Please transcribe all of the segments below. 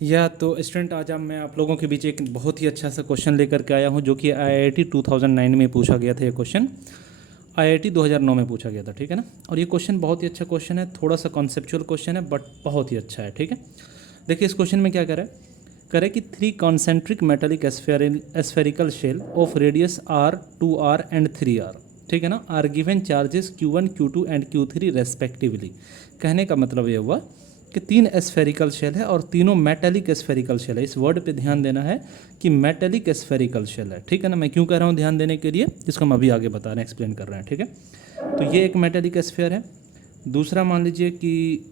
या तो स्टूडेंट आज मैं आप लोगों के बीच एक बहुत ही अच्छा सा क्वेश्चन लेकर के आया हूँ जो कि आईआईटी 2009 में पूछा गया था। ये क्वेश्चन आईआईटी 2009 में पूछा गया था, ठीक है ना। और ये क्वेश्चन बहुत ही अच्छा क्वेश्चन है, थोड़ा सा कॉन्सेप्चुअल क्वेश्चन है बट बहुत ही अच्छा है, ठीक है। देखिए इस क्वेश्चन में क्या करे कि 3 concentric metallic spherical shell of radius r 2r and 3r, ठीक है ना, are given charges Q1 Q2 and Q3 respectively. कहने का मतलब ये हुआ कि 3 एस्फेरिकल शेल है और तीनों मेटालिक एस्फेरिकल शेल है। इस वर्ड पे ध्यान देना है कि मेटालिक एस्फेरिकल शेल है, ठीक है ना। मैं क्यों कह रहा हूँ ध्यान देने के लिए, इसको हम अभी आगे बता रहे हैं, एक्सप्लेन कर रहे हैं, ठीक है। तो ये एक मेटालिक एस्फेयर है। दूसरा मान लीजिए कि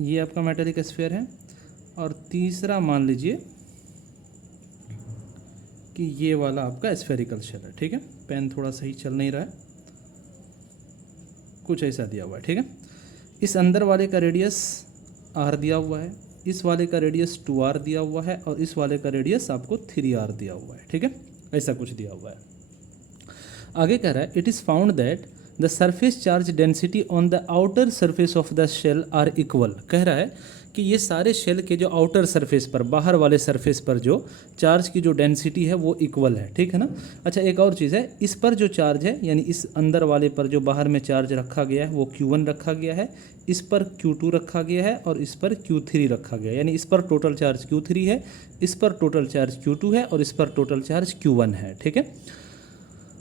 ये आपका मेटालिक एस्फेयर है। और तीसरा मान लीजिए कि ये वाला आपका एस्फेरिकल शेल है, ठीक है। पेन थोड़ा सही चल नहीं रहा है, कुछ ऐसा दिया हुआ है, ठीक है। इस अंदर वाले का रेडियस r दिया हुआ है, इस वाले का रेडियस 2r दिया हुआ है और इस वाले का रेडियस आपको 3r दिया हुआ है, ठीक है। ऐसा कुछ दिया हुआ है। आगे कह रहा है it is found that the surface charge density on the outer surface of the shell are equal. कह रहा है कि ये सारे शेल के जो आउटर सरफेस पर, बाहर वाले सरफेस पर जो चार्ज की जो डेंसिटी है वो इक्वल है, ठीक है ना। अच्छा एक और चीज़ है, इस पर जो चार्ज है यानी इस अंदर वाले पर जो बाहर में चार्ज रखा गया है वो Q1 रखा गया है, इस पर Q2 रखा गया है और इस पर Q3 रखा गया है। यानी इस पर टोटल चार्ज Q3 है, इस पर टोटल चार्ज Q2 है और इस पर टोटल चार्ज Q1 है, ठीक है।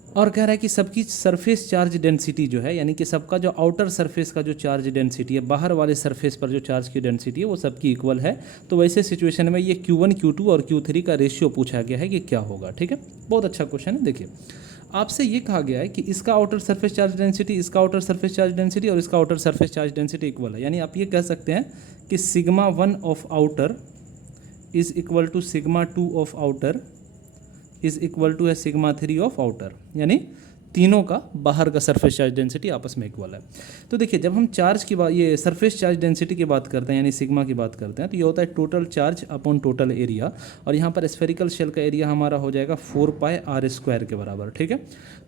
और कह रहा है कि सबकी सरफेस चार्ज डेंसिटी जो है, यानी कि सबका जो आउटर सरफेस का जो चार्ज डेंसिटी है, बाहर वाले सरफेस पर जो चार्ज की डेंसिटी है वो सबकी इक्वल है। तो वैसे सिचुएशन में ये Q1 Q2 और Q3 का रेशियो पूछा गया है कि क्या होगा, ठीक है। बहुत अच्छा क्वेश्चन है। देखिए आपसे ये कहा गया है कि इसका आउटर सरफेस चार्ज डेंसिटी, इसका आउटर सरफेस चार्ज डेंसिटी और इसका outer surface charge density equal है। यानी आप ये कह सकते हैं कि σ1 of outer is equal to σ2 of outer is equal to है σ3 ऑफ आउटर। यानी तीनों का बाहर का सरफेस चार्ज डेंसिटी आपस में इक्वल है। तो देखिए जब हम चार्ज की बात, ये सरफेस चार्ज डेंसिटी की बात करते हैं यानी सिग्मा की बात करते हैं, तो ये होता है total charge upon total area. और यहाँ पर स्फेरिकल शेल का एरिया हमारा हो जाएगा 4πr² के बराबर, ठीक है।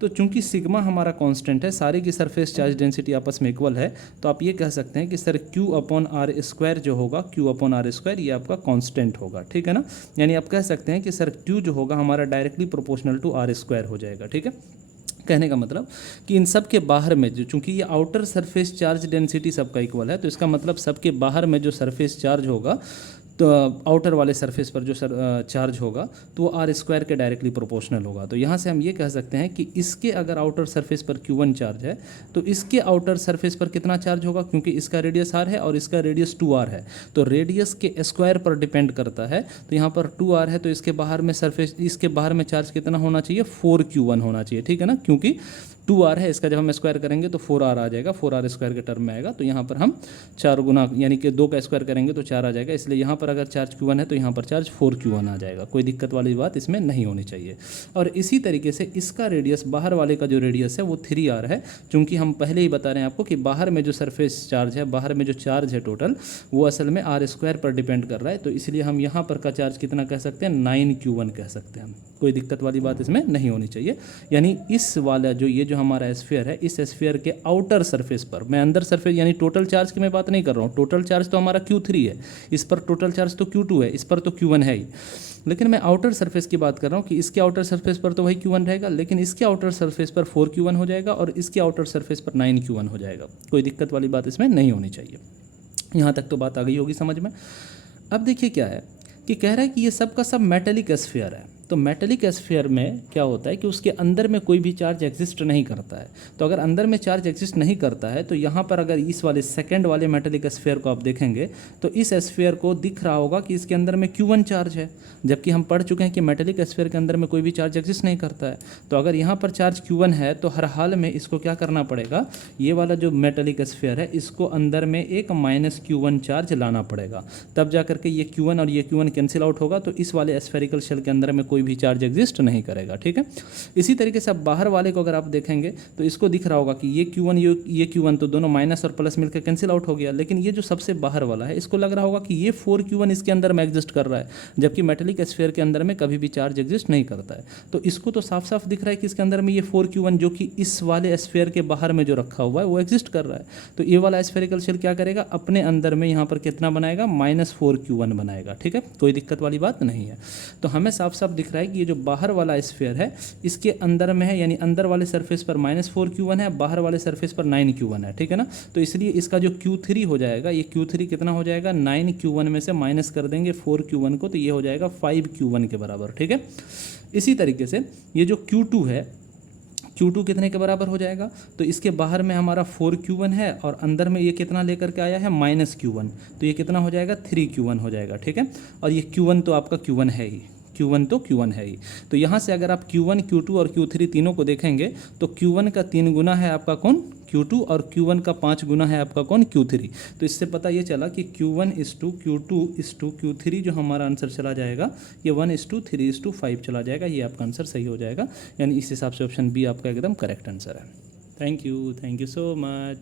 तो चूंकि सिग्मा हमारा कांस्टेंट है, सारे की सरफेस चार्ज डेंसिटी आपस में इक्वल है, तो आप ये कह सकते हैं कि सर Q/r² जो होगा, Q/r² ये आपका कांस्टेंट होगा, ठीक है ना। यानी आप कह सकते हैं कि सर Q जो होगा हमारा डायरेक्टली प्रोपोर्शनल टू r² हो जाएगा, ठीक है। कहने का मतलब कि इन सब के बाहर में जो, चूंकि ये आउटर सरफेस चार्ज डेंसिटी सबका इक्वल है, तो इसका मतलब सबके बाहर में जो सरफेस चार्ज होगा, तो आउटर वाले सरफेस पर जो चार्ज होगा तो वो r² के डायरेक्टली प्रोपोर्शनल होगा। तो यहाँ से हम ये कह सकते हैं कि इसके अगर आउटर सरफेस पर Q1 चार्ज है तो इसके आउटर सरफेस पर कितना चार्ज होगा, क्योंकि इसका रेडियस r है और इसका रेडियस 2r है, तो रेडियस के स्क्वायर पर डिपेंड करता है। तो यहाँ पर 2r है तो इसके बाहर में सरफेस, इसके बाहर में चार्ज कितना होना चाहिए, 4Q1 होना चाहिए, ठीक है ना। क्योंकि 2r है, इसका जब हम स्क्वायर करेंगे तो 4r आ जाएगा, 4r² के टर्म में आएगा। तो यहाँ पर हम 4 गुना यानी कि 2 का स्क्वायर करेंगे तो 4 आ जाएगा, इसलिए यहाँ पर अगर चार्ज Q1 है तो यहाँ पर चार्ज 4Q1 आ जाएगा। कोई दिक्कत वाली बात इसमें नहीं होनी चाहिए। और इसी तरीके से इसका रेडियस, बाहर वाले का जो रेडियस है वो 3r है, चूँकि हम पहले ही बता रहे हैं आपको कि बाहर में जो सरफेस चार्ज है, बाहर में जो चार्ज है टोटल, वो असल में r² पर डिपेंड कर रहा है। तो इसलिए हम यहाँ पर का चार्ज कितना कह सकते हैं, 9Q1 कह सकते हैं। कोई दिक्कत वाली बात इसमें नहीं होनी चाहिए। यानी इस वाला जो ये जो हमारा स्फीयर है, इस स्फीयर के आउटर सरफेस पर, मैं अंदर सरफेस यानी टोटल चार्ज की मैं बात नहीं कर रहा हूँ, टोटल चार्ज तो हमारा Q3 है, इस पर टोटल चार्ज तो Q2 है, इस पर तो Q1 है ही, लेकिन मैं आउटर सरफेस की बात कर रहा हूँ कि इसके आउटर सरफेस पर तो वही Q1 रहेगा, लेकिन इसके आउटर सरफेस पर 4Q1 हो जाएगा और इसके आउटर सरफेस पर 9Q1 हो जाएगा। कोई दिक्कत वाली बात इसमें नहीं होनी चाहिए। यहाँ तक तो बात आ गई होगी समझ में। अब देखिए क्या है कि कह रहा है कि ये सब का सब मेटेलिक स्फीयर है। तो मेटेलिक स्फीयर में क्या होता है कि उसके अंदर में कोई भी चार्ज एग्जिस्ट नहीं करता है। तो अगर अंदर में चार्ज एग्जिस्ट नहीं करता है तो यहाँ पर अगर इस वाले सेकंड वाले मेटेलिक स्फीयर को आप देखेंगे तो इस स्फीयर को दिख रहा होगा कि इसके अंदर में Q1 चार्ज है, जबकि हम पढ़ चुके हैं कि मेटेलिक स्फीयर के अंदर में कोई भी चार्ज एग्जिस्ट नहीं करता है। तो अगर यहाँ पर चार्ज Q1 है तो हर हाल में इसको क्या करना पड़ेगा, ये वाला जो मेटेलिक स्फीयर है इसको अंदर में एक -Q1 चार्ज लाना पड़ेगा, तब जा करके ये Q1 और ये Q1 कैंसिल आउट होगा। तो इस वाले स्फेरिकल शेल के अंदर में कोई कोई भी चार्ज एग्जिस्ट नहीं करेगा, ठीक है। इसी तरीके से अब बाहर वाले को अगर आप देखेंगे तो इसको दिख रहा होगा कि ये Q1 ये Q1 तो दोनों माइनस और प्लस मिलकर कैंसिल आउट हो गया, लेकिन ये जो सबसे बाहर वाला है इसको लग रहा होगा कि ये 4Q1 इसके अंदर में एग्जिस्ट कर रहा है, जबकि मेटेलिक स्फीयर के अंदर में कभी भी चार्ज एग्जिस्ट नहीं करता है। तो इसको तो साफ साफ दिख रहा है कि इसके अंदर में ये 4Q1 जो कि इस वाले स्फीयर के बाहर में जो रखा हुआ है वो एग्जिस्ट कर रहा है। तो ये वाला स्फेरिकल शेल क्या करेगा, अपने अंदर में यहाँ पर कितना बनाएगा, -4Q1 बनाएगा, ठीक है, कोई दिक्कत वाली बात नहीं है। तो हमें साफ साफ दिख रहा है कि ये जो बाहर वाला स्फीयर है इसके अंदर में है, यानी अंदर वाले सरफेस पर -4Q1 है, बाहर वाले सरफेस पर 9Q1 है, ठीक है ना। तो इसलिए इसका जो Q3 हो जाएगा, ये Q3 कितना हो जाएगा, 9Q1 में से माइनस कर देंगे 4Q1 को, तो ये हो जाएगा 5Q1 के बराबर, ठीक है। इसी तरीके से ये जो Q2 है, Q2 कितने के बराबर हो जाएगा, तो इसके बाहर में हमारा 4Q1 है और अंदर में ये कितना लेकर के आया है, -Q1, तो ये कितना हो जाएगा, 3Q1 हो जाएगा, ठीक है। और ये Q1 तो आपका Q1 है ही, Q1 तो Q1 है ही। तो यहाँ से अगर आप Q1, Q2 और Q3 तीनों को देखेंगे तो Q1 का 3 गुना है आपका कौन, Q2, और Q1 का 5 गुना है आपका कौन, Q3। तो इससे पता ये चला कि Q1:Q2:Q3 जो हमारा आंसर चला जाएगा ये 1:3:5 चला जाएगा, ये आपका आंसर सही हो जाएगा। यानी इस हिसाब से ऑप्शन बी आपका एकदम करेक्ट आंसर है। Thank you so much.